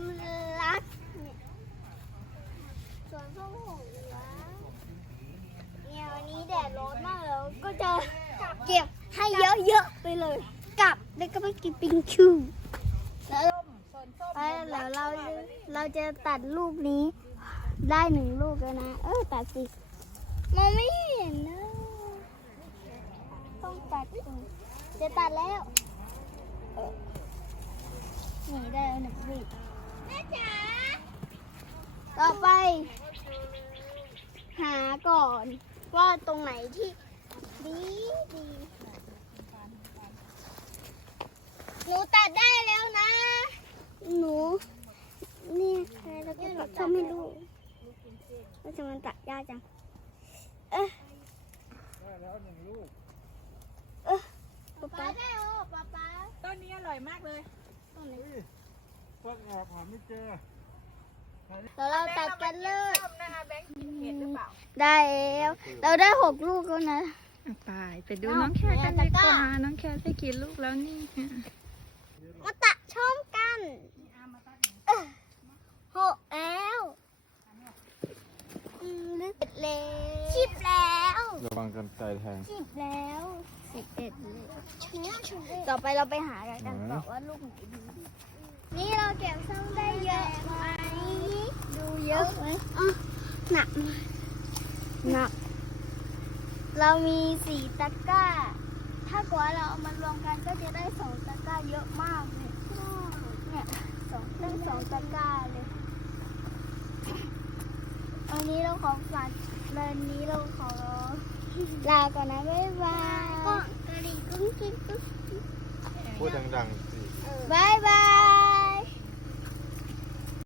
มรักสวนส้มหัวเนี่ยวันนี้แดดร้อนมากแล้วก็จะเก็บให้เยอะๆไปเลย กลับแล้วก็ไปกินปิงชูแล้วแล้วเราเราจะตัดรูปนี้ได้หนึ่งลูกแล้วนะ เออตัดสิมองไม่เห็นนะต้องตัดจะตัดแล้วหนีได้หนึ่งลูก ต่อไป หาก่อนว่าตรงไหนที่ดีดีหนูตัดได้แล้วนะ หนู นี่ใครแล้วก็ตัดชอบไม่รู้ว่าจะมันตัดยากจัง เอ๊ะได้แล้วหนึ่งลูก เอ๊ะป๊าป๊าได้โอ้ป๊าป๊าต้นนี้อร่อยมากเลยตรงไหนอุ้ย ต้นแอบหาไม่เจอแล้วเราตัดกันเลยส้มนะคะแบงค์กินเห็ดหรือเปล่าได้แล้ว เราได้หกลูกแล้วนะ ไปไปดูน้องแคร์กันดีกว่าน้องแคร์ได้กี่ลูกแล้วนี่ มาตัดช่อมกันเอ้อหกแล้วอืมลึกแล้วสิบแล้วระวังกันไกลแทงสิบแล้วสิบเอ็ดเลยต่อไปเราไปหากันกันไหนต่อว่าลูกไหนดี นี่เราเก็บส้มได้เยอะไหมดูเยอะไหมอะหนักไหมหนัก เรามีสี่ตะกร้า ถ้าเกว่าเราเอามารวมกันก็จะได้สองตะกร้าเยอะมากเลยเนี่ยสองตั้งสองตะกร้าเลยวันนี้เราขอฝากเดือนนี้เราขอลาก่อนนะบ๊ายบายก็กระดิ่งกุ้งกิ้งกุ้งพูดดังๆสิบาย